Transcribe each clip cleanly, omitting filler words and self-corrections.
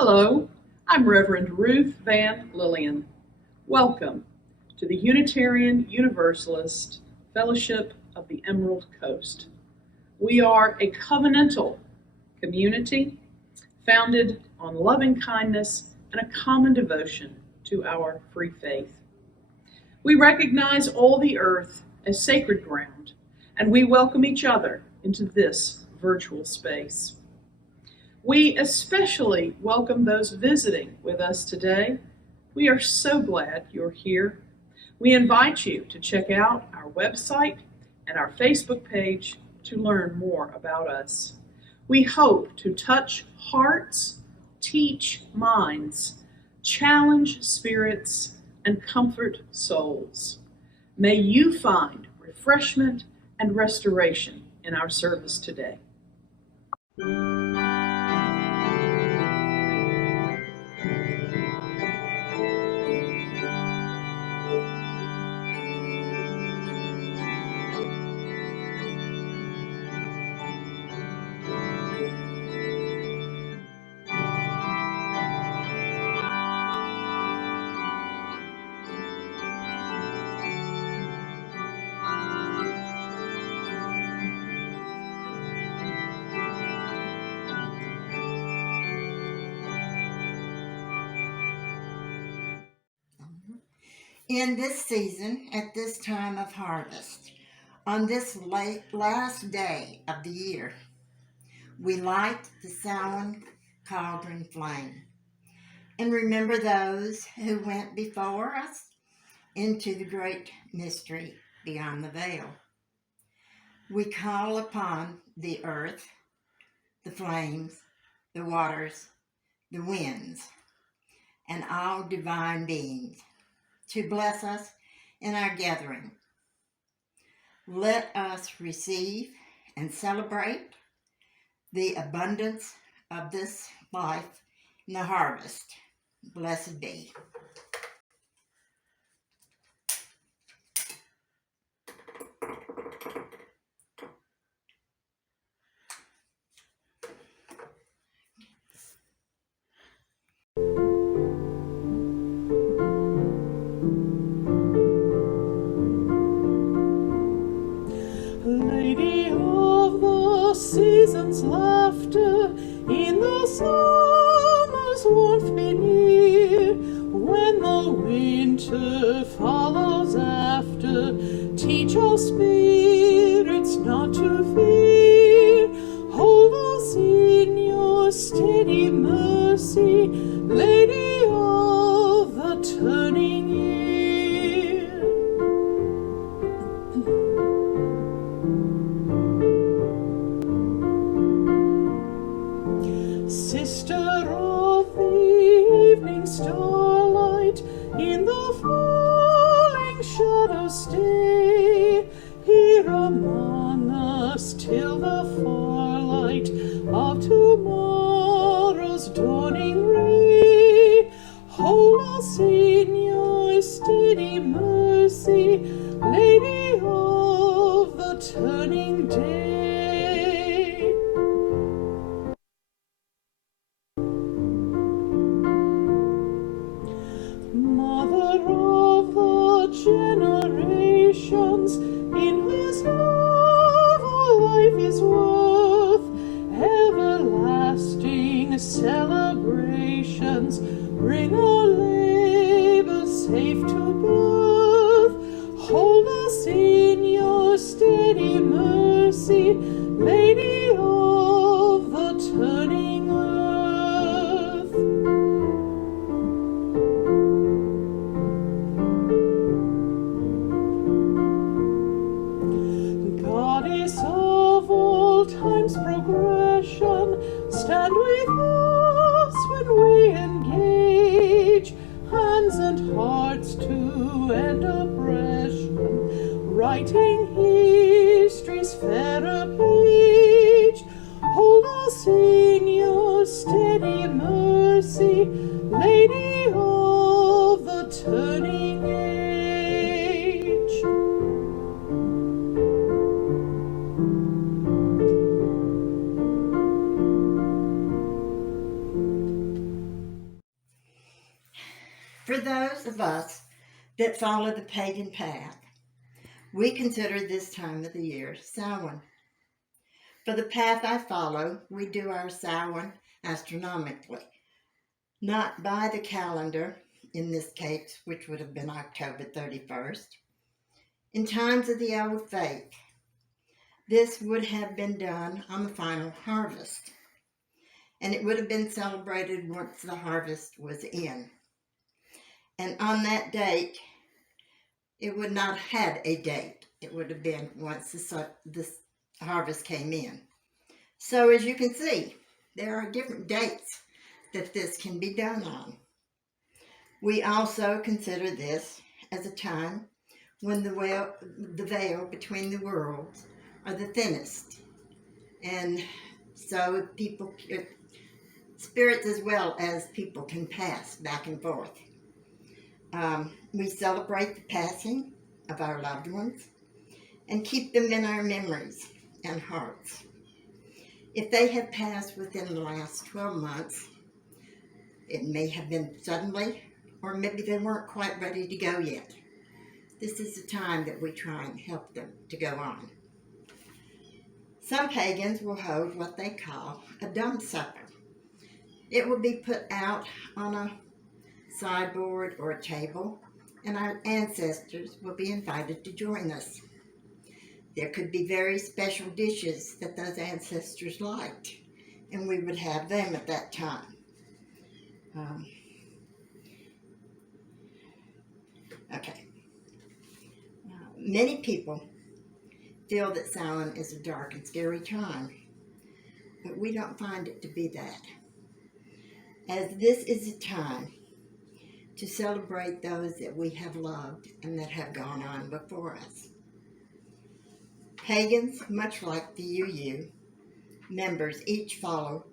Hello, I'm Reverend Ruth Van Lillian. Welcome to the Unitarian Universalist Fellowship of the Emerald Coast. We are a covenantal community founded on loving kindness and a common devotion to our free faith. We recognize all the earth as sacred ground, and we welcome each other into this virtual space. We especially welcome those visiting with us today. We are so glad you're here. We invite you to check out our website and our Facebook page to learn more about us. We hope to touch hearts, teach minds, challenge spirits, and comfort souls. May you find refreshment and restoration in our service today. In this season, at this time of harvest, on this last day of the year, we light the Samhain cauldron flame and remember those who went before us into the great mystery beyond the veil. We call upon the earth, the flames, the waters, the winds, and all divine beings to bless us in our gathering. Let us receive and celebrate the abundance of this life in the harvest. Blessed be. Lady of the season's laughter, in the summer's warmth be near. When the winter follows after, teach our spirits not to fear. Hold us in your steady mercy, Lady of the turning year. Sister of the evening starlight, in the falling shadows stay, here among us till the far light of tomorrow's dawning ray. Hold us in your steady mercy, Lady of the turning day. Mother of the generations, in whose love all life is worth, everlasting celebrations bring our labors safe to birth. Hold us in your steady mercy, Lady of the turning earth. Goddess of all time's progression, stand with us when we engage, hands and hearts to end oppression, writing history For those of us that follow the pagan path, we consider this time of the year Samhain. For the path I follow, we do our Samhain astronomically, not by the calendar, in this case, which would have been October 31st. In times of the UUFEC, this would have been done on the final harvest, and it would have been celebrated once the harvest was in. And on that date, it would not have had a date. It would have been once the harvest came in. So as you can see, there are different dates that this can be done on. We also consider this as a time when the veil between the worlds are the thinnest. And so people, spirits as well as people, can pass back and forth. We celebrate the passing of our loved ones and keep them in our memories and hearts. If they have passed within the last 12 months, it may have been suddenly, or maybe they weren't quite ready to go yet. This is the time that we try and help them to go on. Some pagans will hold what they call a dumb supper. It will be put out on a sideboard or a table, and our ancestors will be invited to join us. There could be very special dishes that those ancestors liked, and we would have them at that time. Many people feel that Samhain is a dark and scary time, but we don't find it to be that, as this is a time to celebrate those that we have loved and that have gone on before us. Pagans, much like the UU members, each follow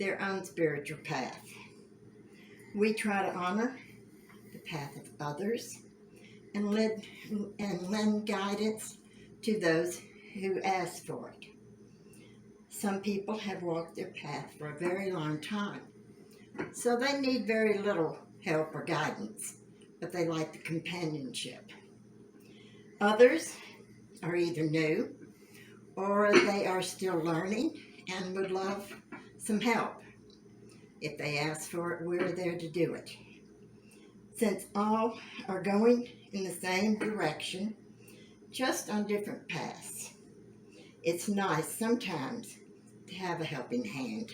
their own spiritual path. We try to honor the path of others and lend guidance to those who ask for it. Some people have walked their path for a very long time, so they need very little help or guidance, but they like the companionship. Others are either new or they are still learning and would love some help. If they ask for it, we're there to do it. Since all are going in the same direction, just on different paths, it's nice sometimes to have a helping hand.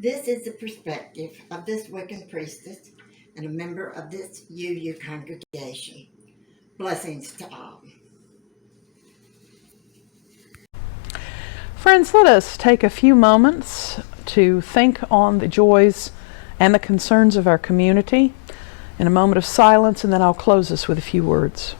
This is the perspective of this Wiccan priestess and a member of this UU congregation. Blessings to all. Friends, let us take a few moments to think on the joys and the concerns of our community in a moment of silence, and then I'll close us with a few words.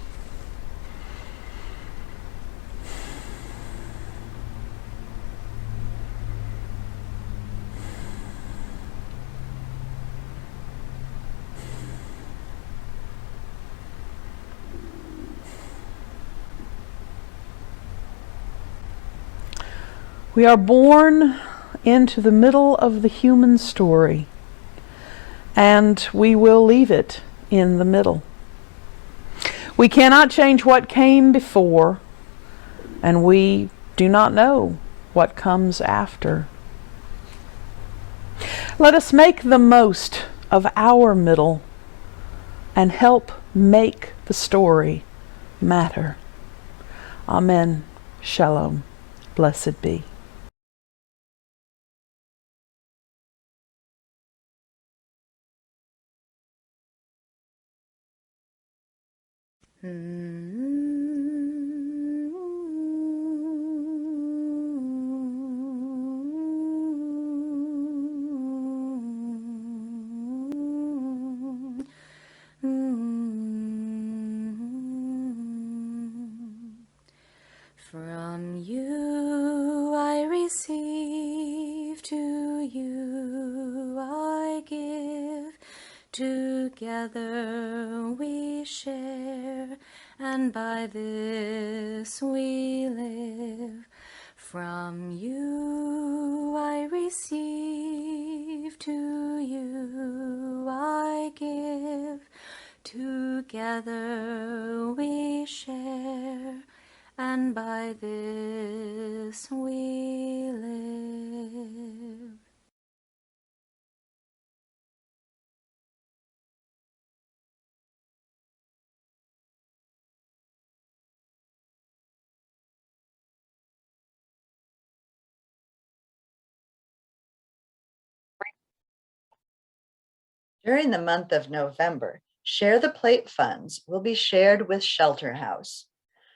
We are born into the middle of the human story, and we will leave it in the middle. We cannot change what came before, and we do not know what comes after. Let us make the most of our middle and help make the story matter. Amen. Shalom. Blessed be. From you I receive, to you I give. Together we share, and by this we live. From you I receive, to you I give. together we share, and by this we live. During the month of November, Share the Plate funds will be shared with Shelter House.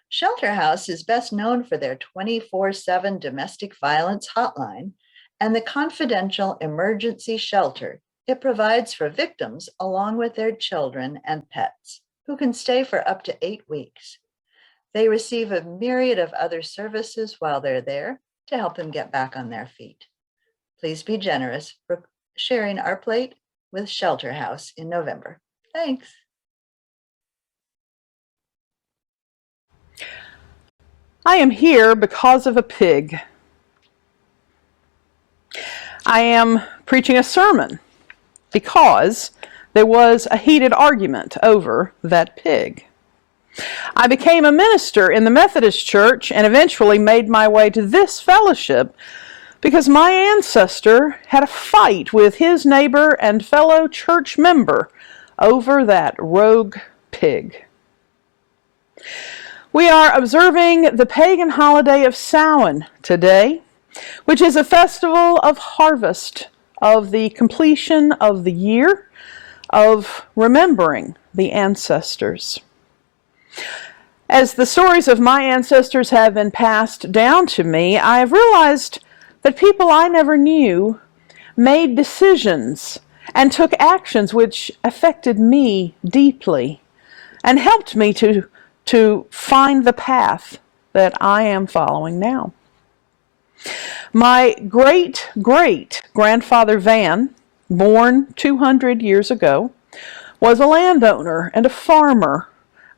Shelter House is best known for their 24/7 domestic violence hotline and the confidential emergency shelter it provides for victims along with their children and pets, who can stay for up to 8 weeks. They receive a myriad of other services while they're there to help them get back on their feet. Please be generous for sharing our plate with Shelter House in November. Thanks. I am here because of a pig. I am preaching a sermon because there was a heated argument over that pig. I became a minister in the Methodist Church and eventually made my way to this fellowship because my ancestor had a fight with his neighbor and fellow church member over that rogue pig. We are observing the pagan holiday of Samhain today, which is a festival of harvest, of the completion of the year, of remembering the ancestors. As the stories of my ancestors have been passed down to me, I have realized that people I never knew made decisions and took actions which affected me deeply and helped me to find the path that I am following now. My great-great-grandfather Van, born 200 years ago, was a landowner and a farmer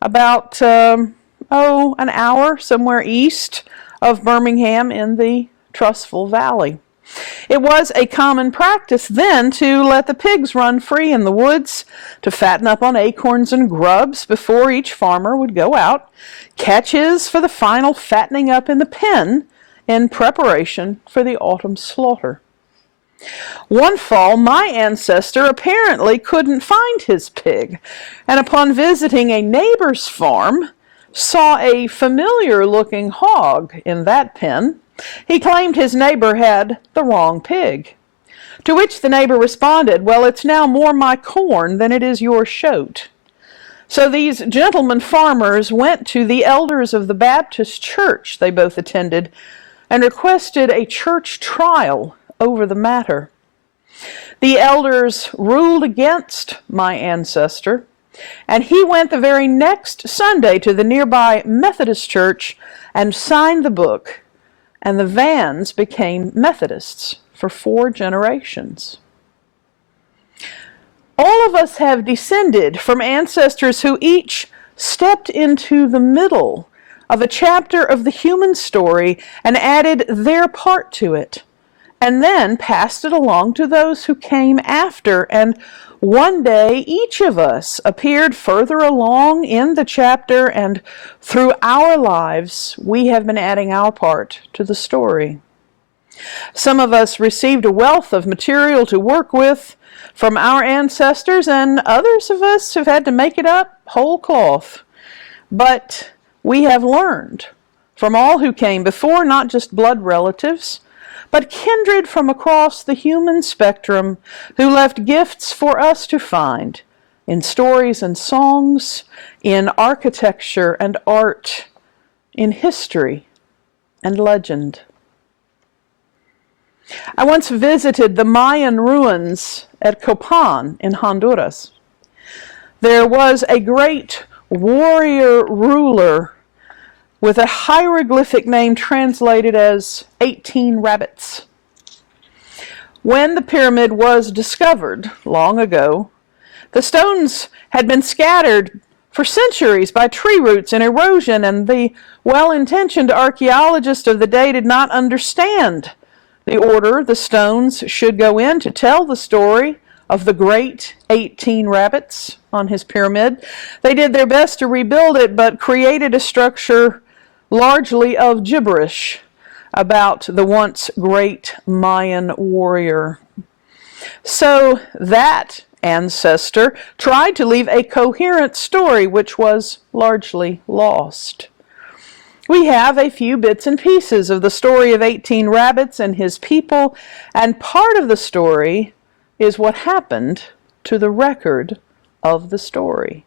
about, an hour somewhere east of Birmingham in the Trustful Valley. It was a common practice then to let the pigs run free in the woods, to fatten up on acorns and grubs before each farmer would go out, catch his for the final fattening up in the pen in preparation for the autumn slaughter. One fall, my ancestor apparently couldn't find his pig, and upon visiting a neighbor's farm, saw a familiar-looking hog in that pen. He claimed his neighbor had the wrong pig, to which the neighbor responded, "Well, it's now more my corn than it is your shoat." So these gentlemen farmers went to the elders of the Baptist church they both attended and requested a church trial over the matter. The elders ruled against my ancestor, and he went the very next Sunday to the nearby Methodist church and signed the book, and the Vans became Methodists for 4 generations. All of us have descended from ancestors who each stepped into the middle of a chapter of the human story and added their part to it, and then passed it along to those who came after, and one day each of us appeared further along in the chapter, and through our lives we have been adding our part to the story. Some of us received a wealth of material to work with from our ancestors, and others of us have had to make it up whole cloth. But we have learned from all who came before, not just blood relatives, but kindred from across the human spectrum who left gifts for us to find in stories and songs, in architecture and art, in history and legend. I once visited the Mayan ruins at Copan in Honduras. There was a great warrior ruler with a hieroglyphic name translated as 18 rabbits. When the pyramid was discovered long ago, the stones had been scattered for centuries by tree roots and erosion, and the well-intentioned archaeologist of the day did not understand the order the stones should go in to tell the story of the great 18 rabbits on his pyramid. They did their best to rebuild it, but created a structure largely of gibberish about the once great Mayan warrior. So that ancestor tried to leave a coherent story which was largely lost. We have a few bits and pieces of the story of 18 rabbits and his people, and part of the story is what happened to the record of the story.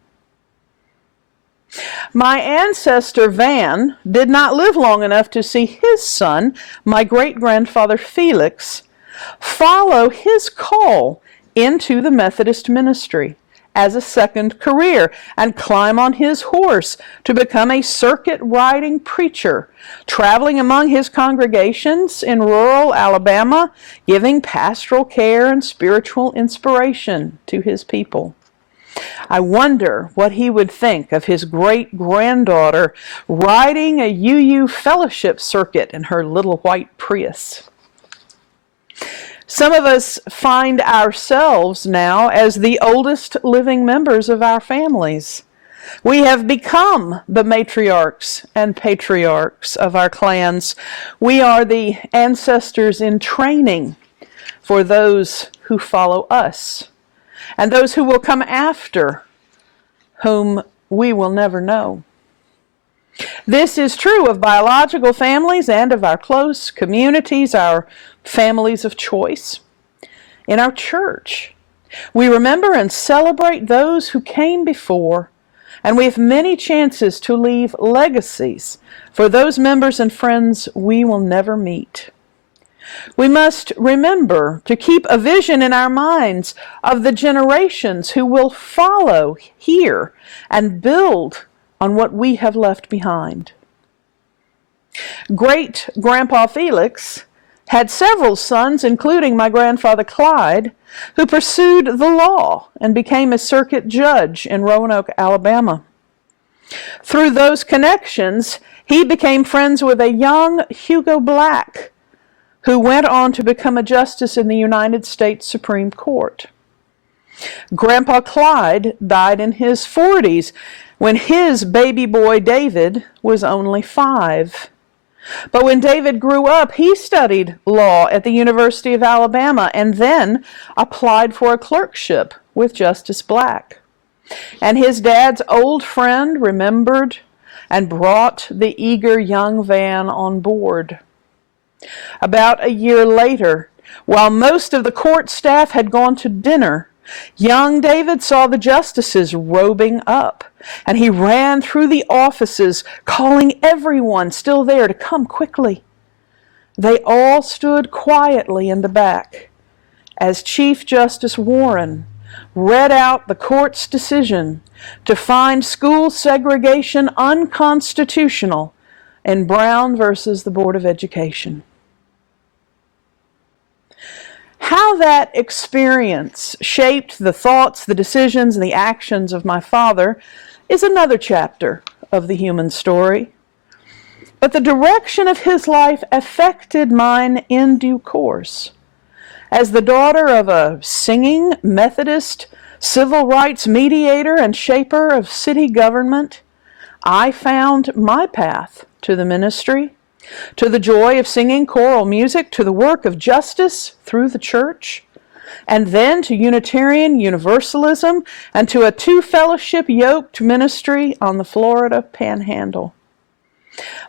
My ancestor Van did not live long enough to see his son, my great-grandfather Felix, follow his call into the Methodist ministry as a second career and climb on his horse to become a circuit-riding preacher, traveling among his congregations in rural Alabama, giving pastoral care and spiritual inspiration to his people. I wonder what he would think of his great-granddaughter riding a UU fellowship circuit in her little white Prius. Some of us find ourselves now as the oldest living members of our families. We have become the matriarchs and patriarchs of our clans. We are the ancestors in training for those who follow us and those who will come after, whom we will never know. This is true of biological families and of our close communities, our families of choice. In our church, we remember and celebrate those who came before, and we have many chances to leave legacies for those members and friends we will never meet. We must remember to keep a vision in our minds of the generations who will follow here and build on what we have left behind. Great-grandpa Felix had several sons, including my grandfather Clyde, who pursued the law and became a circuit judge in Roanoke, Alabama. Through those connections, he became friends with a young Hugo Black, who went on to become a justice in the United States Supreme Court. Grandpa Clyde died in his 40s when his baby boy David was only 5. But when David grew up, he studied law at the University of Alabama and then applied for a clerkship with Justice Black. And his dad's old friend remembered and brought the eager young Van on board. About a year later, while most of the court staff had gone to dinner, young David saw the justices robing up, and he ran through the offices, calling everyone still there to come quickly. They all stood quietly in the back as Chief Justice Warren read out the court's decision to find school segregation unconstitutional in Brown versus the Board of Education. How that experience shaped the thoughts, the decisions, and the actions of my father is another chapter of the human story. But the direction of his life affected mine in due course. As the daughter of a singing Methodist civil rights mediator and shaper of city government, I found my path to the ministry, to the joy of singing choral music, to the work of justice through the church, and then to Unitarian Universalism and to a two-fellowship yoked ministry on the Florida Panhandle.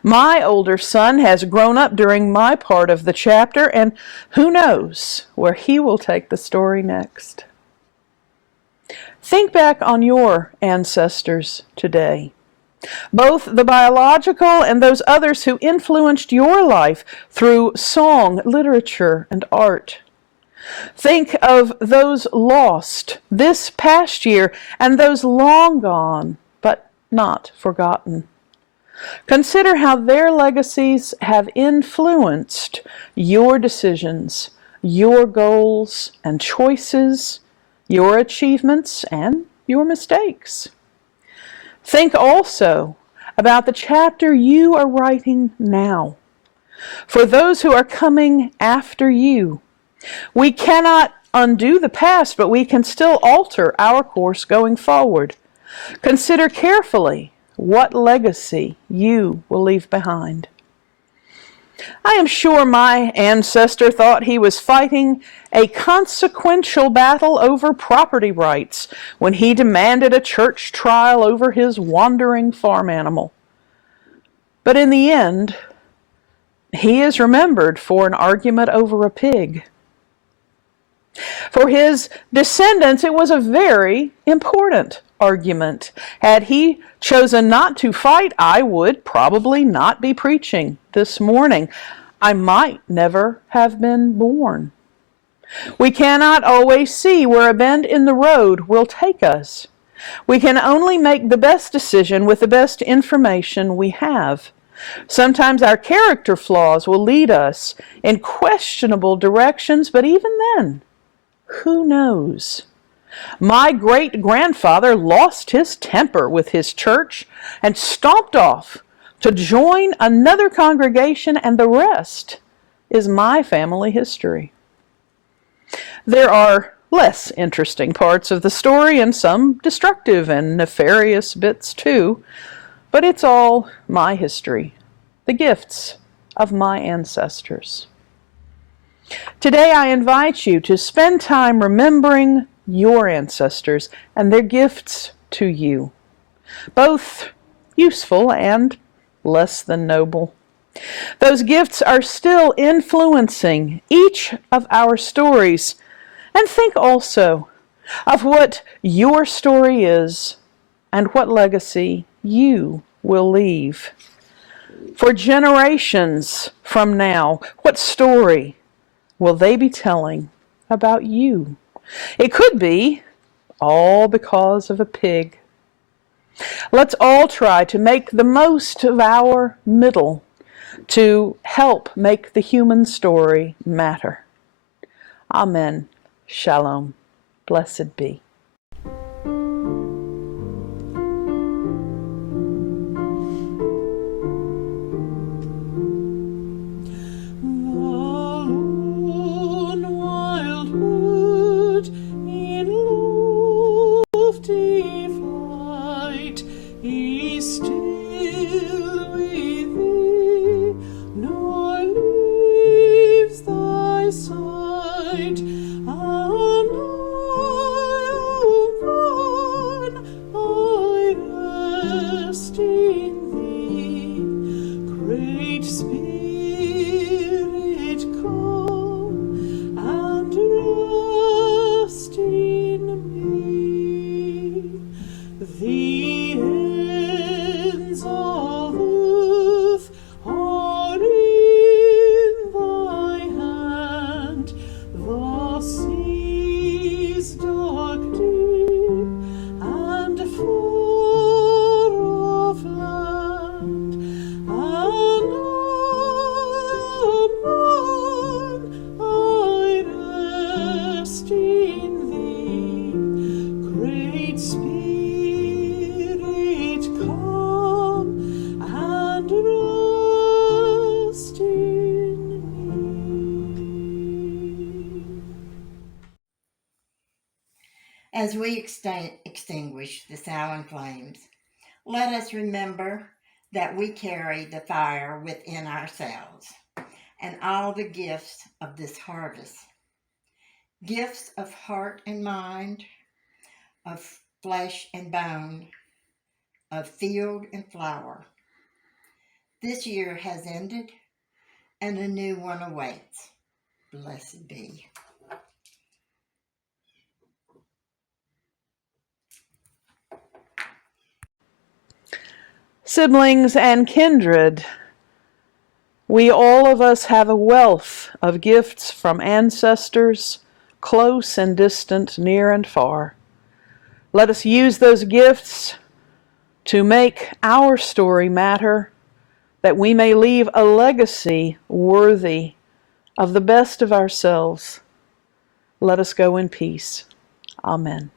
My older son has grown up during my part of the chapter, and who knows where he will take the story next. Think back on your ancestors today, both the biological and those others who influenced your life through song, literature, and art. Think of those lost this past year and those long gone, but not forgotten. Consider how their legacies have influenced your decisions, your goals and choices, your achievements and your mistakes. Think also about the chapter you are writing now. For those who are coming after you, we cannot undo the past, but we can still alter our course going forward. Consider carefully what legacy you will leave behind. I am sure my ancestor thought he was fighting a consequential battle over property rights when he demanded a church trial over his wandering farm animal. But in the end, he is remembered for an argument over a pig. For his descendants, it was a very important argument. Had he chosen not to fight, I would probably not be preaching this morning. I might never have been born. We cannot always see where a bend in the road will take us. We can only make the best decision with the best information we have. Sometimes our character flaws will lead us in questionable directions, but even then, who knows? My great-grandfather lost his temper with his church and stomped off to join another congregation, and the rest is my family history. There are less interesting parts of the story and some destructive and nefarious bits too, but it's all my history, the gifts of my ancestors. Today I invite you to spend time remembering your ancestors and their gifts to you, both useful and less than noble. Those gifts are still influencing each of our stories, and think also of what your story is and what legacy you will leave. For generations from now, what story will they be telling about you? It could be all because of a pig. Let's all try to make the most of our middle to help make the human story matter. Amen. Shalom. Blessed be. As we extinguish the Samhain flames, let us remember that we carry the fire within ourselves and all the gifts of this harvest. Gifts of heart and mind, of flesh and bone, of field and flower. This year has ended and a new one awaits. Blessed be. Siblings and kindred, we all of us have a wealth of gifts from ancestors, close and distant, near and far. Let us use those gifts to make our story matter, that we may leave a legacy worthy of the best of ourselves. Let us go in peace. Amen.